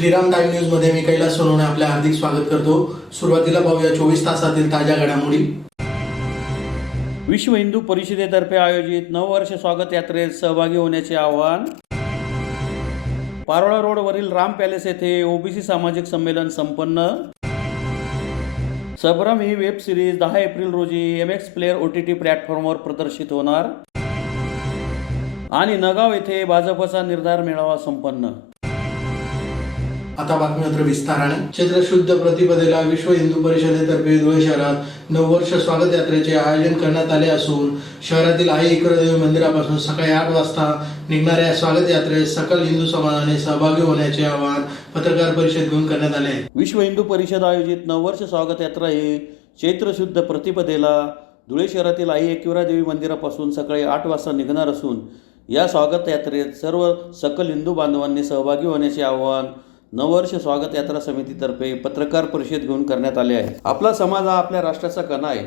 Shriram time news मध्ये मी कैलास सोनवणे आपले हार्दिक स्वागत करतो। सुरुवातीला पाहूया 24 तासातील ताज्या घडामोडी। विश्व हिंदू परिषदेतर्फे आयोजित नववर्ष स्वागत यात्रेत सहभागी होण्याचे आवाहन। पारोळा रोडवरील राम पॅलेस येथे ओबीसी सामाजिक संमेलन संपन्न। सबरम ही वेब सिरीज 10 एप्रिल रोजी MX प्लेयर OTT प्लॅटफॉर्मवर प्रदर्शित होणार। आणि नगाव येथे भाजपचा निर्धार मेळावा संपन्न। आता बातमी विस्ताराने। चैत्रशुद्ध प्रतिपदेला विश्व हिंदू परिषदेतर्फे धुळे शहरात नववर्ष स्वागत यात्रेचे आयोजन करण्यात आले असून शहरातील आई एकविरादेवी मंदिरापासून सकाळी 8 वाजता निघणाऱ्या स्वागत यात्रेत सकल हिंदू समाजाने सहभागी होण्याचे आवाहन पत्रकार परिषद घेऊन करण्यात आले। विश्व हिंदू परिषद आयोजित नववर्ष स्वागत यात्रा ही चैत्रशुद्ध प्रतिपदेला धुळे शहरातील आई एकविरादेवी मंदिरापासून सकाळी 8 वाजता निघणार असून या स्वागत यात्रेत सर्व सकल हिंदू बांधवांनी सहभागी होण्याचे आवाहन नववर्ष स्वागत यात्रा समितीतर्फे पत्रकार परिषद घेऊन करण्यात आले आहे। आपला समाज हा आपल्या राष्ट्राचा कणा आहे,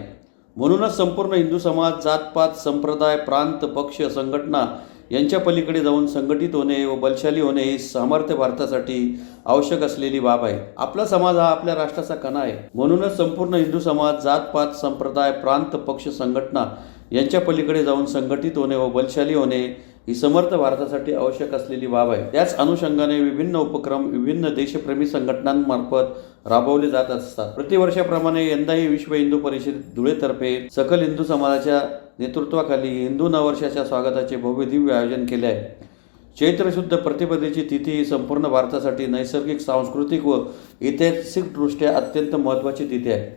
म्हणूनच संपूर्ण हिंदू समाज जातपात संप्रदाय प्रांत पक्ष संघटना यांच्या पलीकडे जाऊन संघटित होणे व बलशाली होणे ही सामर्थ्य भारतासाठी आवश्यक असलेली बाब आहे। आपला समाज हा आपल्या राष्ट्राचा कणा आहे, म्हणूनच संपूर्ण हिंदू समाज जातपात संप्रदाय प्रांत पक्ष संघटना यांच्या पलीकडे जाऊन संघटित होणे व बलशाली होणे ही समर्थ भारतासाठी आवश्यक असलेली बाब आहे। त्याच अनुषंगाने विभिन्न उपक्रम विभिन्न देशप्रेमी संघटनांमार्फत राबवले जात असतात। प्रतिवर्षाप्रमाणे यंदाही विश्व हिंदू परिषद धुळेतर्फे सकल हिंदू समाजाच्या नेतृत्वाखाली हिंदू नववर्षाच्या स्वागताचे भव्य दिव्य आयोजन केले आहे। चैत्रशुद्ध प्रतिपदेची तिथी ही संपूर्ण भारतासाठी नैसर्गिक सांस्कृतिक व ऐतिहासिकदृष्ट्या अत्यंत महत्त्वाची तिथी आहे।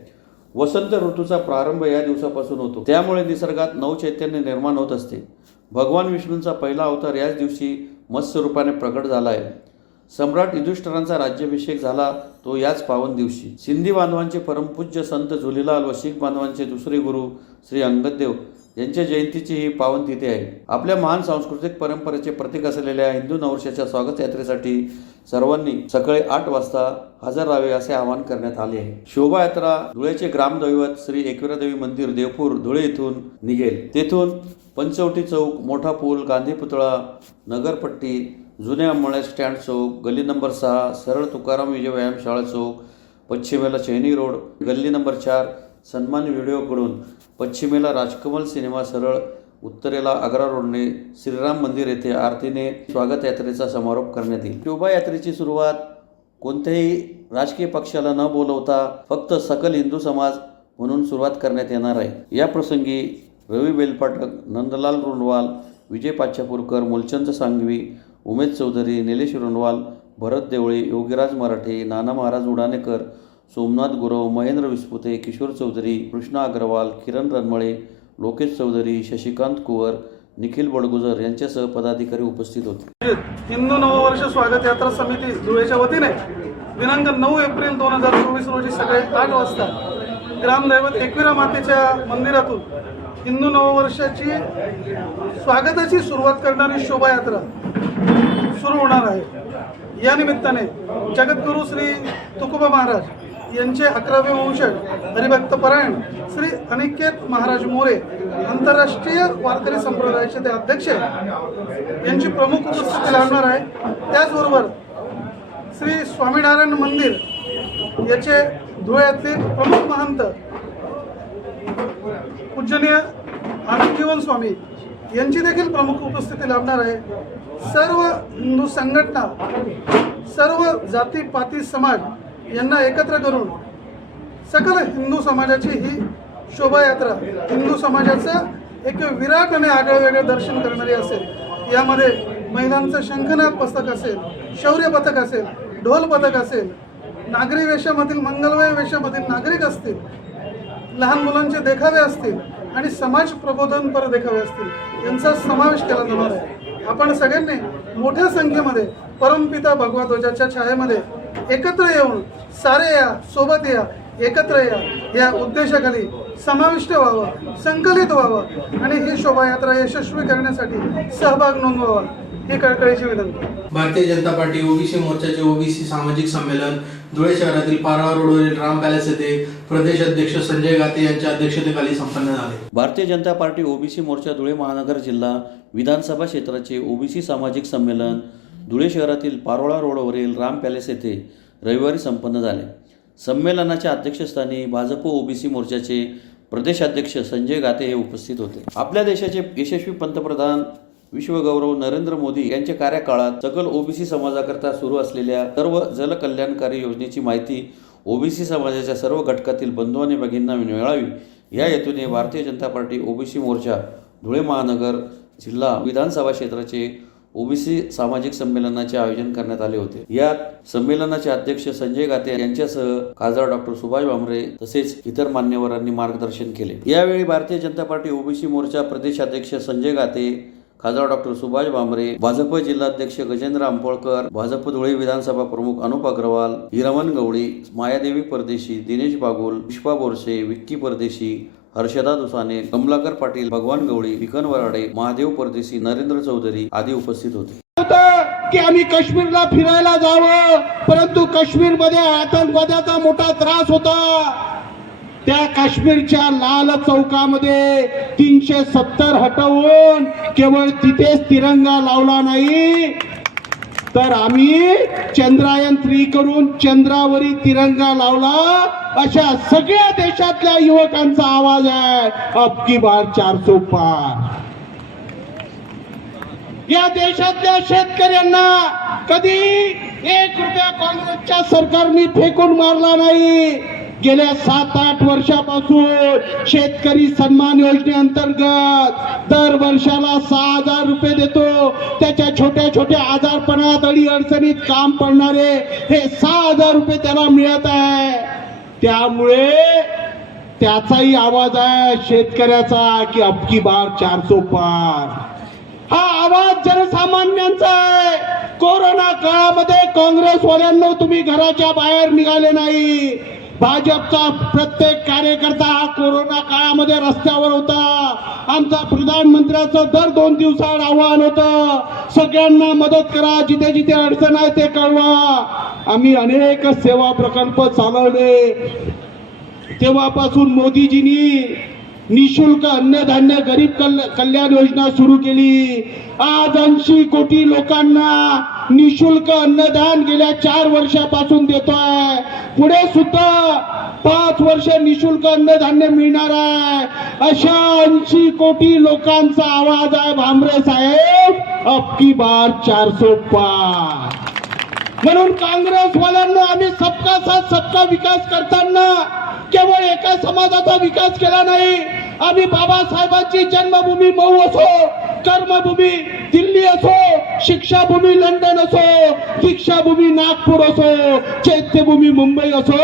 वसंत ऋतूचा प्रारंभ या दिवसापासून होतो, त्यामुळे निसर्गात नवचैतन्य निर्माण होत असते। भगवान विष्णूंचा पहिला अवतार याच दिवशी मत्स्य रूपाने प्रकट झाला आहे। सम्राट युधिष्ठिरांचा राज्याभिषेक झाला तो याच पावन दिवशी। सिंधी बांधवांचे परमपूज्य संत झुलेलाल व शीख बांधवांचे दुसरे गुरु श्री अंगदेव यांच्या जयंतीची ही पावन तिथी आहे। आपल्या महान सांस्कृतिक परंपरेचे प्रतीक असलेल्या हिंदू नववर्षाच्या स्वागत यात्रेसाठी सर्वांनी सकाळी 8 वाजता हजर राहावे असे आवाहन करण्यात आले आहे। शोभायात्रा धुळेचे ग्रामदैवत श्री एकविरादेवी मंदिर देवपूर धुळे येथून निघेल। तेथून पंचवटी चौक, मोठा पूल, गांधी पुतळा, नगरपट्टी, जुन्या अंमळे स्टँड चौक, गल्ली नंबर 6, सरळ तुकाराम विजय व्यायामशाळा चौक, पश्चिमेला चैनी रोड, गल्ली नंबर 4, सन्मान व्हिडिओकडून पश्चिमेला राजकमल सिनेमा, सरळ उत्तरेला आग्रा रोडने श्रीराम मंदिर येथे आरतीने स्वागत यात्रेचा समारोप करण्यात येईल। शोभायात्रेची सुरुवात कोणत्याही राजकीय पक्षाला न बोलवता फक्त सकल हिंदू समाज म्हणून सुरुवात करण्यात येणार आहे। या प्रसंगी रवी बेलपाटक, नंदलाल रुणवाल, विजय पाचापूरकर, मुलचंद सांघवी, उमेश चौधरी, निलेश रुणवाल, भरत देवळे, योगीराज मराठे, नाना महाराज उडाणेकर, सोमनाथ गुरव, महेंद्र विस्पुते, किशोर चौधरी, कृष्णा अग्रवाल, किरण रनमळे, लोकेश चौधरी, शशिकांत कुवर, निखिल बडगुजर यांच्यासह पदाधिकारी उपस्थित होते। हिंदू नववर्ष स्वागत यात्रा समिती धुळेच्या वतीने दिनांक 9 एप्रिल 2024 रोजी सकाळी 8 वाजता ग्रामदैवत एकविरा मातेच्या मंदिरातून हिंदू नववर्षाची स्वागताची सुरुवात करणारी शोभायात्रा सुरू होणार आहे। या निमित्ताने जगद्गुरू श्री तुकोबा महाराज यांचे 11वे वंशज हरिभक्त परायण श्री अनिकेत महाराज मोरे आंतरराष्ट्रीय वारकरी संप्रदायाचे ते अध्यक्ष यांची प्रमुख उपस्थिती लाभणार आहे। त्याचबरोबर श्री स्वामीनारायण मंदिर याचे धुळ्यातले प्रमुख महंत पूजनीय आनंदजीवन स्वामी यांची देखील प्रमुख उपस्थिती लाभणार आहे। सर्व हिंदू संघटना सर्व जाती पाती समाज यांना एकत्र करून सकल हिंदू समाजाची ही शोभायात्रा हिंदू समाजाचं एक विराट आणि आगळेवेगळे दर्शन करणारी असेल। यामध्ये महिलांचं शंखनाद पथक असेल, शौर्य पथक असेल, ढोल पथक असेल, नागरी वेशामधील मंगलमय वेशामधील नागरिक असतील, लहान मुलांचे देखावे असतील आणि समाज प्रबोधनपर देखावे असतील यांचा समावेश केला जाणार आहे। आपण सगळ्यांनी मोठ्या संख्येमध्ये परमपिता भगवा ध्वजाच्या छायेमध्ये एकत्र येऊन सारे या सोबत या एकत्र या उद्देशाखाली समाविष्ट व्हावं, संकलित व्हावं आणि ही शोभायात्रा यशस्वी करण्यासाठी सहभाग नोंदवावा ही कळकळीची विनंती। भारतीय जनता पार्टी ओबीसी मोर्चाचे ओबीसी सामाजिक संमेलन धुळे शहरातील पारोळा रोडवरील राम पॅलेस येथे प्रदेश अध्यक्ष संजय गाते यांच्या अध्यक्षतेखाली संपन्न झाले। भारतीय जनता पार्टी ओबीसी मोर्चा धुळे महानगर जिल्हा विधानसभा क्षेत्राचे ओबीसी सामाजिक संमेलन धुळे शहरातील पारोळा रोडवरील राम पॅलेस येथे रविवारी संपन्न झाले. संमेलनाच्या अध्यक्षस्थानी भाजप ओबीसी मोर्चाचे प्रदेशाध्यक्ष संजय गाते हे उपस्थित होते. आपल्या देशाचे यशस्वी पंतप्रधान विश्वगौरव नरेंद्र मोदी यांच्या कार्यकाळात सकल ओबीसी समाजाकरता सुरू असलेल्या सर्व जलकल्याणकारी योजनेची माहिती ओबीसी समाजाच्या सर्व घटकातील बंधू आणि भगिनींना मिळावी या हेतूने भारतीय जनता पार्टी ओबीसी मोर्चा धुळे महानगर जिल्हा विधानसभा क्षेत्राचे ओबीसी सामाजिक संमेलनाचे आयोजन करण्यात आले होते. यात संमेलनाचे अध्यक्ष संजय गाते यांच्यासह खासदार डॉक्टर सुभाष भामरे तसेच इतर मान्यवरांनी मार्गदर्शन केले. यावेळी भारतीय जनता पार्टी ओबीसी मोर्चा प्रदेशाध्यक्ष संजय गाते, खासदार डॉक्टर सुभाष भामरे, भाजप जिल्हाध्यक्ष गजेंद्र आंबोळकर, भाजप धुळे विधानसभा प्रमुख अनुप अग्रवाल, हिरमन गवळी, मायादेवी परदेशी, दिनेश बागुल, पुष्पा बोरसे, विक्की परदेशी, हर्षदा दुसाने, कमलाकर पाटील, भगवान गवळी, विकन वराडे, महादेव परदेशी, नरेंद्र चौधरी आदी उपस्थित होते. की आम्ही काश्मीरला फिरायला जावं, परंतु काश्मीरमध्ये आतंकवादाचा मोठा त्रास होता. त्या काश्मीरच्या लाल चौकामध्ये 370 हटवून केवळ तिथेच तिरंगा लावला नाही, तर आम्ही चंद्रायन 3 करून चंद्रावरी तिरंगा लावला. अशा सगळ्या देशातल्या युवकांचा आवाज आहे अब की बार 400 पार. या देशातल्या शेतकऱ्यांना कधी 1 रुपया काँग्रेसच्या सरकारने फेकून मारला नाही. गेल्या 7-8 वर्षापासून शेतकरी सन्मान योजनेअंतर्गत दर वर्षाला 6,000 रुपये देतो. त्याच्या छोट्या छोट्या आजारपणात अडचणीत काम पडणारे हे 6,000 रुपये त्याला मिळत आहे. त्यामुळे त्याचाही आवाज आहे शेतकऱ्याचा की अब की बार 400 पार. हा आवाज जनसामान्यांचा आहे. कोरोना काळामध्ये काँग्रेसवाल्यांना तुम्ही घराच्या बाहेर निघाले नाही. भाजपचा प्रत्येक कार्यकर्ता हा कोरोना काळामध्ये रस्त्यावर होता. आमचा प्रधानमंत्र्याचं दर 2 दिवसाआड आव्हान होतं, सगळ्यांना मदत करा, जिथे जिथे अडचण आहे ते कळवा. आम्ही अनेक सेवा प्रकल्प चालवले. तेव्हापासून मोदीजींनी निशुल्क अन्नधान्य गरीब कल्याण योजना सुरू केली. आज 80 कोटी लोकांना निशुल्क अन्नदान गेल्या 4 वर्षापासून देतोय. पुढे सुद्धा 5 वर्ष निशुल्क अन्नधान्य मिळणार आहे. अशा 80 कोटी लोकांचा आवाज आहे भामरे साहेब अब की बार 400 पार. म्हणून काँग्रेसवाल्यांना आम्ही सबका साथ सबका विकास करताना केवळ एका समाजाचा विकास केला नाही. आम्ही बाबासाहेबांची जन्मभूमी मऊ असो, कर्मभूमी दिल्ली असो, शिक्षाभूमी लंडन असो, दीक्षाभूमी नागपूर असो, चैत्यभूमी मुंबई असो,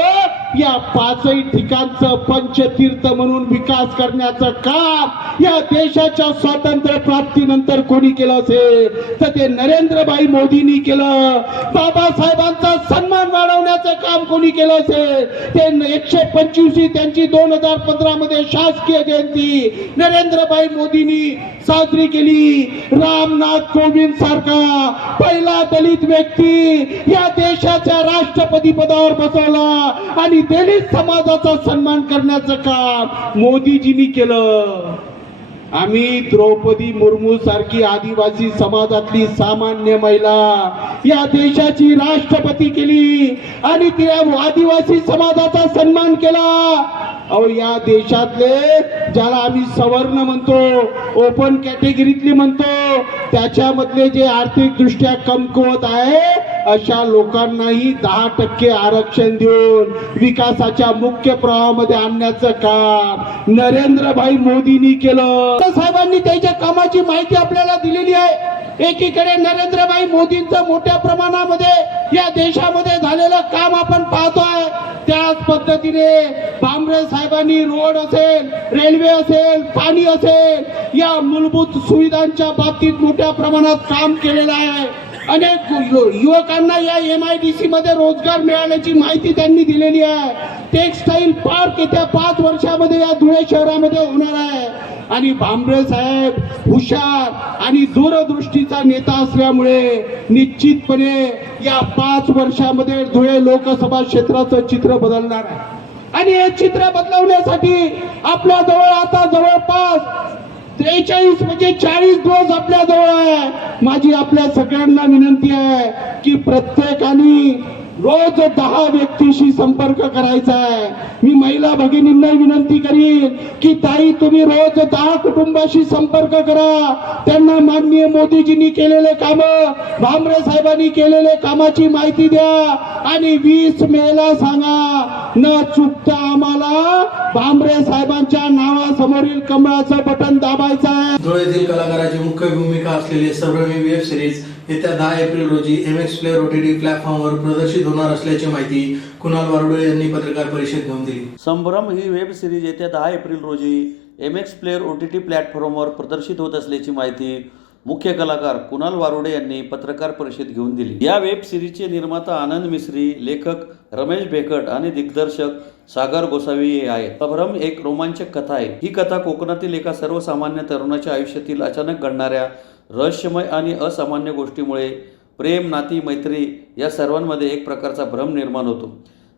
या 5ही ठिकाणचं पंचतीर्थ म्हणून विकास करण्याचं काम या देशाच्या स्वातंत्र्य प्राप्तीनंतर कोणी केलं असेल तर ते नरेंद्रभाई मोदींनी केलं. बाबासाहेबांचा सन्मान वाढवण्याचं काम कोणी केलं असेल ते 125वी त्यांची 2015 मध्ये शासकीय जयंती नरेंद्रभाई मोदींनी साजरी केली. रामनाथ कोविंद सारखा पहिला दलित व्यक्ती या देशाच्या राष्ट्रपती पदावर बसवला आणि दलित समाजाचा सन्मान करण्याचं काम मोदीजींनी केलं. आम्ही द्रौपदी मुर्मू सारखी आदिवासी समाजातली सामान्य महिला या देशाची राष्ट्रपती केली आणि तिला आदिवासी समाजाचा सन्मान केला. अहो या देशातले ज्याला आम्ही सवर्ण म्हणतो, ओपन कॅटेगरीतली म्हणतो, त्याच्यामधले जे आर्थिक दृष्ट्या कमकुवत आहे अशा लोकांनाही 10% आरक्षण देऊन विकासाच्या मुख्य प्रवाहामध्ये आणण्याचं काम नरेंद्रभाई मोदींनी केलं. साहेबांनी त्याच्या कामाची माहिती आपल्याला दिलेली आहे. एकीकडे नरेंद्रभाई मोदींचं मोठ्या प्रमाणामध्ये या देशामध्ये झालेलं काम आपण पाहतोय. त्याच पद्धतीने भामरे साहेबांनी रोड असेल, रेल्वे असेल, पाणी असेल या मूलभूत सुविधांच्या बाबतीत मोठ्या प्रमाणात काम केलेलं आहे. अनेक युवकांना या MIDC मध्ये रोजगार मिळाल्याची माहिती त्यांनी दिलेली आहे. टेक्सटाईल पार्क येत्या 5 वर्षामध्ये या धुळे शहरामध्ये होणार आहे. आणि भामरे साहेब हुशार आणि दूरदृष्टीचा नेता असल्यामुळे निश्चितपणे या 5 वर्षामध्ये धुळे लोकसभा क्षेत्राचं चित्र बदलणार आहे. आणि हे चित्र बदलवण्यासाठी आपल्या जवळ आता जवळपास 43 म्हणजे 40 डोस आपल्या जवळ आहे. माझी आपल्या सगळ्यांना विनंती आहे की प्रत्येकाने रोज 10 व्यक्तीशी संपर्क करायचा आहे. मी महिला भगिनींना विनंती करीन की ताई तुम्ही रोज 10 कुटुंबाशी संपर्क करा. त्यांना माननीय मोदीजींनी केलेले काम, भामरे साहेबांनी केलेले कामाची माहिती द्या आणि 20 मेला सांगा न चुकता आम्हाला भामरे साहेबांच्या नावासमोरील कमळाचं बटन दाबायचं आहे. धुळ्यातील कलाकाराची मुख्य भूमिका असलेली संभ्रमी वेब सिरीज येत्या 10 एप्रिल रोजी MX प्लेअर OTT प्लॅटफॉर्मवर प्रदर्शित होणार असल्याची माहिती कुणाल वारुडे यांनी पत्रकार परिषद घेऊन दिली. संभ्रम ही वेब सिरीज येत्या 10 एप्रिल रोजी MX प्लेअर OTT प्लॅटफॉर्मवर प्रदर्शित होत असल्याची माहिती मुख्य कलाकार कुणाल वारुडे यांनी पत्रकार परिषद घेऊन दिली. या वेब सिरीजचे निर्माता आनंद मिस्त्री, लेखक रमेश बेकट आणि दिग्दर्शक सागर गोसावी हे आहेत. संभ्रम एक रोमांचक कथा आहे. ही कथा कोकणातील एका सर्वसामान्य तरुणाच्या आयुष्यातील अचानक घडणाऱ्या रहस्यमय आणि असामान्य गोष्टीमुळे प्रेम, नाती, मैत्री या सर्वांमध्ये एक प्रकारचा भ्रम निर्माण होतो.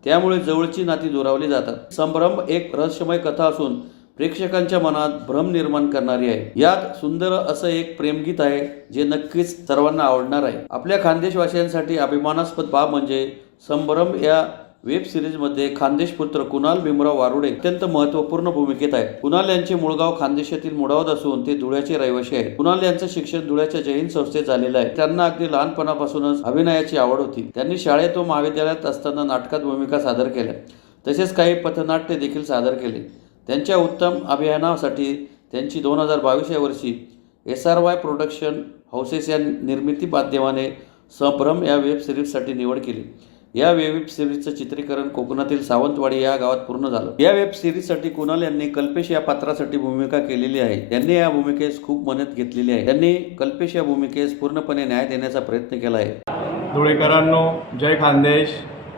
त्यामुळे जवळची नाती दुरावली जातात. संभ्रम एक रहस्यमय कथा असून प्रेक्षकांच्या मनात भ्रम निर्माण करणारी आहे. यात सुंदर असं एक प्रेमगीत आहे जे नक्कीच सर्वांना आवडणार आहे. आपल्या खानदेशवासियांसाठी अभिमानास्पद बाब म्हणजे संभ्रम या वेब सिरीजमध्ये खानदेश पुत्र कुणाल भीमराव वारुडे अत्यंत महत्त्वपूर्ण भूमिकेत आहेत. कुणाल यांचे मूळगाव खानदेशातील मुढावत असून ते धुळ्याचे रहिवासी आहेत. कुणाल यांचं शिक्षण धुळ्याच्या जय हिंद संस्थेत झालेलं आहे. त्यांना अगदी लहानपणापासूनच अभिनयाची आवड होती. त्यांनी शाळेत व महाविद्यालयात असताना नाटकात भूमिका सादर केल्या, तसेच काही पथनाट्य देखील सादर केले. त्यांच्या उत्तम अभिनयासाठी त्यांची 2022 या वर्षी SRY प्रोडक्शन हाऊसेस या निर्मिती माध्यमाने संभ्रम या वेब सिरीजसाठी निवड केली. या वेब सिरीजचं चित्रीकरण कोकणातील सावंतवाडी या गावात पूर्ण झालं. या वेब सिरीजसाठी कुणाल यांनी कल्पेश या पात्रासाठी भूमिका केलेली आहे. त्यांनी या भूमिकेस खूप मेहनत घेतलेली आहे. त्यांनी कल्पेश या भूमिकेस पूर्णपणे न्याय देण्याचा प्रयत्न केला आहे. धुळेकरांनो, जय खानदेश,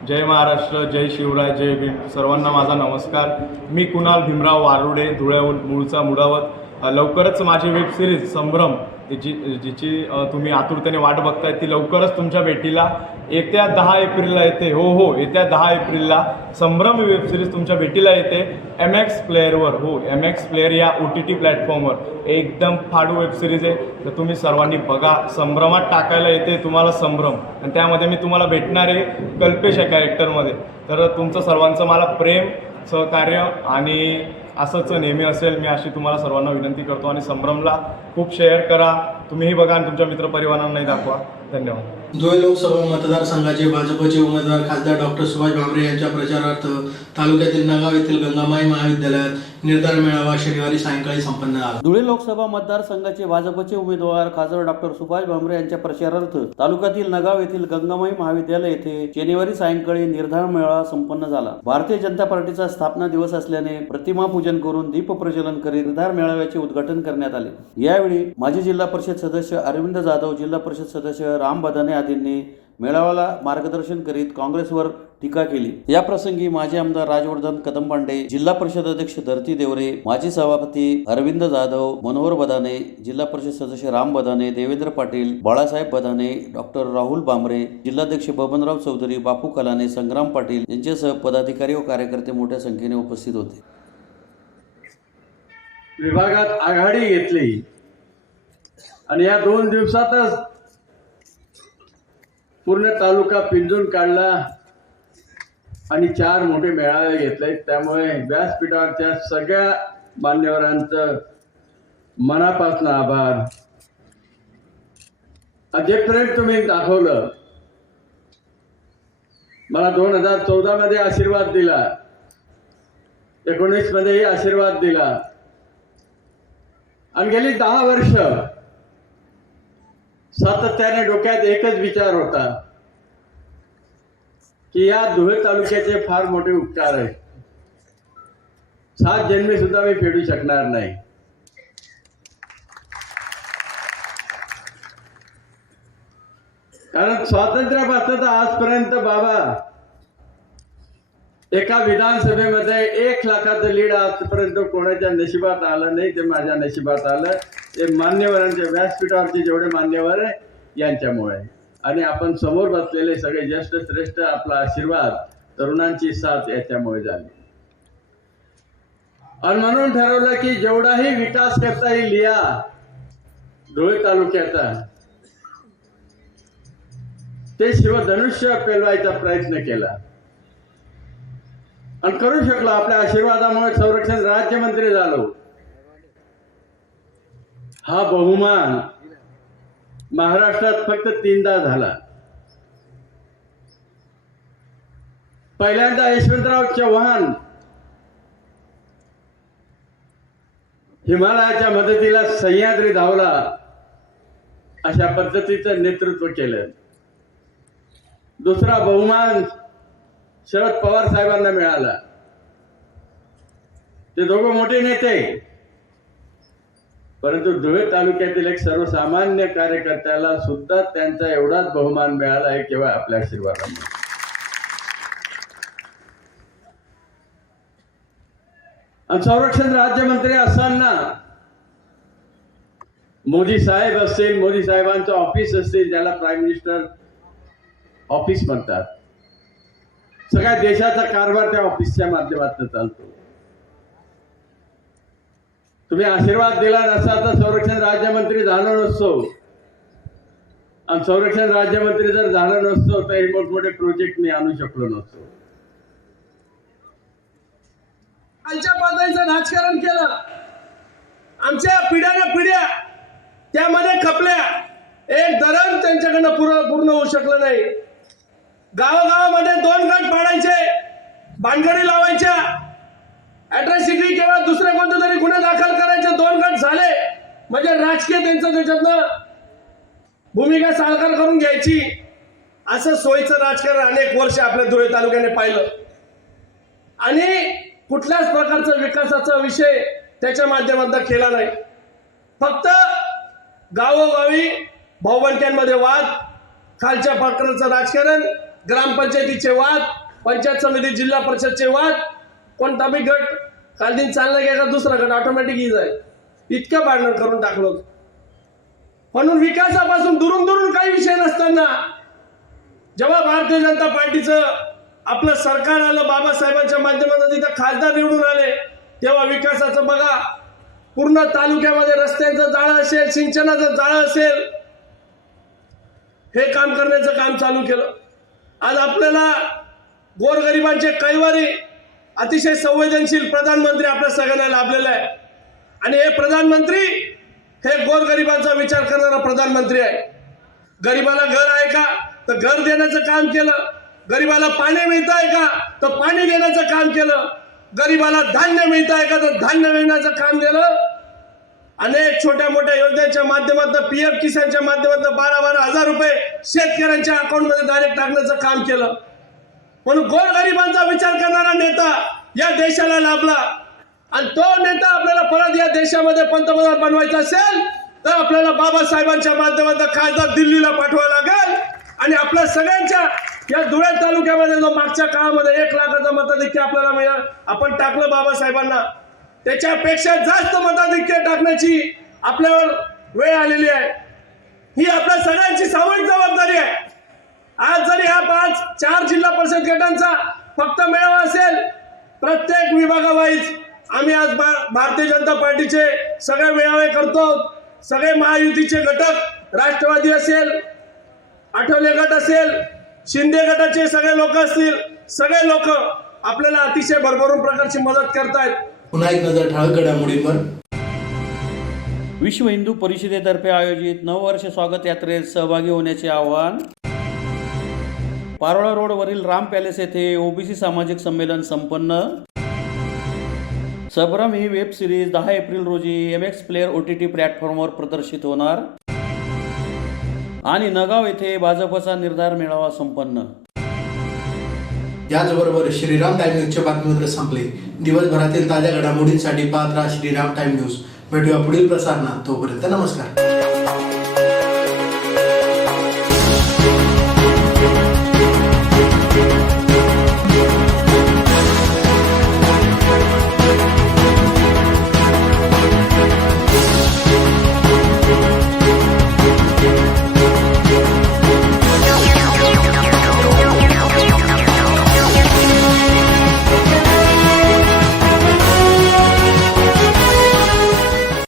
जय महाराष्ट्र, जय शिवराय, जय भीम. सर्वांना माझा नमस्कार. मी कुणाल भीमराव वारुडे, धुळ्याहून मूळचा मुढावत. लवकरच माझी वेब सिरीज संभ्रम जिची तुम्ही आतुरतेने वाट बघताय ती लवकरच तुमच्या भेटीला येत्या 10 एप्रिलला येते. हो, येत्या 10 एप्रिलला संभ्रम वेब सिरीज तुमच्या भेटीला येते MX प्लेअरवर. हो, MX प्लेअर या OTT प्लॅटफॉर्मवर एकदम फाडू वेब सिरीज आहे. तर तुम्ही सर्वांनी बघा. संभ्रमात टाकायला येते तुम्हाला संभ्रम आणि त्यामध्ये मी तुम्हाला भेटणार आहे कल्पेश या कॅरेक्टरमध्ये. तर तुमचं सर्वांचं मला प्रेम, सहकार्य आणि असंच नेहमी असेल मी अशी तुम्हाला सर्वांना विनंती करतो. आणि संभ्रमला खूप शेअर करा, तुम्हीही बघा आणि तुमच्या मित्रपरिवारांनाही दाखवा. धन्यवाद. धुळे लोकसभा मतदारसंघाचे भाजपचे उमेदवार खासदार डॉक्टर सुभाष भामरे यांच्या प्रचारार्थ तालुक्यातील नगाव येथील गंगामाई महाविद्यालयात निर्धार मेळावा शनिवारी सायंकाळी संपन्न झाला. धुळे लोकसभा मतदारसंघाचे भाजपचे उमेदवार खासदार डॉक्टर सुभाष भामरे यांच्या प्रचारार्थ तालुक्यातील नगाव येथील गंगामाई महाविद्यालय येथे शनिवारी सायंकाळी निर्धार मेळावा संपन्न झाला. भारतीय जनता पार्टीचा स्थापना दिवस असल्याने प्रतिमा पूजन करून दीप प्रज्वलन करीत निर्धार मेळाव्याचे उद्घाटन करण्यात आले. यावेळी माजी जिल्हा परिषद सदस्य अरविंद जाधव, जिल्हा परिषद सदस्य राम बदाने आदींनी मेळाव्याला मार्गदर्शन करीत काँग्रेसवर टीका केली. या प्रसंगी माजी आमदार राजवर्धन कदमपांडे, जिल्हा परिषद अध्यक्ष धरती देवरे, माजी सभापती अरविंद जाधव, मनोहर बदाने, जिल्हा परिषद सदस्य राम बदाने, देवेंद्र पाटील, बाळासाहेब बदाने, डॉक्टर राहुल बांबरे, जिल्हाध्यक्ष बबनराव चौधरी, बापू कलाने, संग्राम पाटील यांच्यासह पदाधिकारी व कार्यकर्ते मोठ्या संख्येने उपस्थित होते. विभागात आघाडी घेतली आणि या 2 दिवसातच पूर्ण तालुका पिंजून काढला आणि 4 मोठे मेळावे घेतले. त्यामुळे व्यासपीठावरच्या सगळ्या मान्यवरांचं मनापासून आभार. जे प्रेम तुम्ही दाखवलं, मला 2014 मध्ये आशीर्वाद दिला, 19 मध्येही आशीर्वाद दिला आणि गेली 10 वर्ष सातत्याने डोक्यात एकच विचार होता की या धुळे तालुक्याचे फार मोठे उपकार आहेत. 7 जन्मी सुद्धा मी फेडू शकणार नाही. कारण स्वातंत्र्यापासून तर आजपर्यंत बाबा एका विधानसभेमध्ये 1 लाखाचं लीड आजपर्यंत कोणाच्या नशिबात आलं नाही. ते माझ्या नशिबात आलं. ते मान्यवरांच्या व्यासपीठावरचे जेवढे मान्यवर आहे यांच्यामुळे आणि आपण समोर बसलेले सगळे ज्येष्ठ श्रेष्ठ आपला आशीर्वाद, तरुणांची साथ याच्यामुळे झाली. आणि म्हणून ठरवलं की जेवढाही विकास करता येईल या धुळे तालुक्याचा ते शिवधनुष्य पेलवायचा प्रयत्न केला आणि करू शकलो. आपल्या आशीर्वादामुळे संरक्षण राज्यमंत्री झालो. हा बहुमान महाराष्ट्रात फक्त 3दा झाला. पहिल्यांदा यशवंतराव चव्हाण हिमालयाच्या मदतीला सह्याद्री धावला अशा पद्धतीचं नेतृत्व केलं. दुसरा बहुमान शरद पवार साहेबांना मिळाला. ते दोघं मोठे नेते, परंतु धुळे तालुक्यातील एक सर्वसामान्य कार्यकर्त्याला सुद्धा त्यांचा एवढाच बहुमान मिळाला आहे केवळ आपल्या आशीर्वादामुळे. आणि संरक्षण राज्यमंत्री असताना मोदी साहेब असतील, मोदी साहेबांचं ऑफिस असतील, ज्याला प्राईम मिनिस्टर ऑफिस म्हणतात, सगळ्या देशाचा कारभार त्या ऑफिसच्या माध्यमातून चालतो. तुम्ही आशीर्वाद दिला नसता तर संरक्षण राज्यमंत्री झालो नसतो. आणि संरक्षण राज्यमंत्री जर झालं नसतो तर हे मोठमोठे प्रोजेक्ट मी आणू शकलो नसतो. खालच्या पातळीचं राजकारण केलं. आमच्या पिढ्याने पिढ्या त्यामध्ये खपल्या. एक धरण त्यांच्याकडनं पूर्ण होऊ शकलं नाही. गावागावामध्ये 2 गट पाडायचे, भानगडी लावायच्या, अॅट्रॉसिटी किंवा दुसरे कोणते तरी गुन्हे दाखल करायचे. 2 गट झाले म्हणजे राजकीय त्यांचं त्याच्यातनं भूमिका साकार करून घ्यायची. असं सोयीचं राजकारण अनेक वर्ष आपल्या धुळे तालुक्याने पाहिलं. आणि कुठल्याच प्रकारचा विकासाचा विषय त्याच्या माध्यमातून केला नाही. फक्त गावोगावी भाऊबंद्यांमध्ये वाद, खालच्या पातळीचं राजकारण, ग्रामपंचायतीचे वाद, पंचायत समिती, जिल्हा परिषदचे वाद. कोणता बी गट काल चालला गेला दुसरा गट ऑटोमॅटिक येईल जाईल. इतकं भांडण करून टाकलं. म्हणून विकासापासून दुरून काही विषय नसताना जेव्हा भारतीय जनता पार्टीचं आपलं सरकार आलं, बाबासाहेबांच्या माध्यमातून तिथं खासदार निवडून आले, तेव्हा विकासाचं बघा पूर्ण तालुक्यामध्ये रस्त्यांचं जाळं असेल, सिंचनाचं जाळं असेल, हे काम करण्याचं काम चालू केलं. आज आपल्याला गोरगरिबांचे कैवारी अतिशय संवेदनशील प्रधानमंत्री आपल्या सगळ्यांना लाभलेला आहे. आणि हे प्रधानमंत्री हे गोरगरिबांचा विचार करणारा प्रधानमंत्री आहे. गरीबाला घर आहे का तर घर देण्याचं काम केलं. गरीबाला पाणी मिळत आहे का तर पाणी देण्याचं काम केलं. गरीबाला धान्य मिळत आहे का तर धान्य मिळण्याचं काम केलं. अनेक छोट्या मोठ्या योजनेच्या माध्यमातून पीएम किसानच्या माध्यमातून 12-12 हजार रुपये शेतकऱ्यांच्या अकाउंटमध्ये डायरेक्ट टाकण्याचं काम केलं. म्हणून गोरगरिबांचा विचार करणारा नेता या देशाला लाभला. आणि तो नेता आपल्याला परत या देशामध्ये पंतप्रधान बनवायचा असेल तर आपल्याला बाबासाहेबांच्या माध्यमातून खासदार दिल्लीला पाठवावं लागेल. आणि आपल्या सगळ्यांच्या या धुळे तालुक्यामध्ये जो मागच्या काळामध्ये 1 लाखाचं मताधिक्य आपल्याला मिळालं, आपण टाकलं बाबासाहेबांना, त्याच्यापेक्षा जास्त मताधिक्य टाकण्याची आपल्यावर वेळ आलेली आहे. ही आपल्या सगळ्यांची सामूहिक जबाबदारी आहे. आज जरी हा 5-4 जिल्हा परिषद गटांचा फक्त मेळावा असेल, प्रत्येक विभागावाईज आम्ही आज भारतीय जनता पार्टीचे सगळे मेळावे करतो. सगळे महायुतीचे घटक, राष्ट्रवादी असेल, आठवले गट असेल, शिंदे गटाचे सगळे लोक असतील, सगळे लोक आपल्याला अतिशय भरभरून प्रकारची मदत करतायत. पुन्हा एक नजर ठळक घडामोडींवर. विश्व हिंदू परिषदेतर्फे आयोजित 9 वर्ष स्वागत यात्रेत सहभागी होण्याचे आवाहन. पारोळा रोडवरील राम पॅलेस येथे ओबीसी सामाजिक संमेलन संपन्न. सबरम ही वेब सिरीज 10 एप्रिल रोजी MX प्लेअर OTT प्लॅटफॉर्मवर प्रदर्शित होणार. आणि नगाव येथे भाजपचा निर्धार मेळावा संपन्न. याचबरोबर श्रीराम टाइम न्यूजचे बातमीपत्र संपले. दिवसभरातील ताज्या घडामोडींसाठी पाहत राहा श्रीराम टाइम न्यूज. भेटूया पुढील प्रसारणात. तोपर्यंत नमस्कार.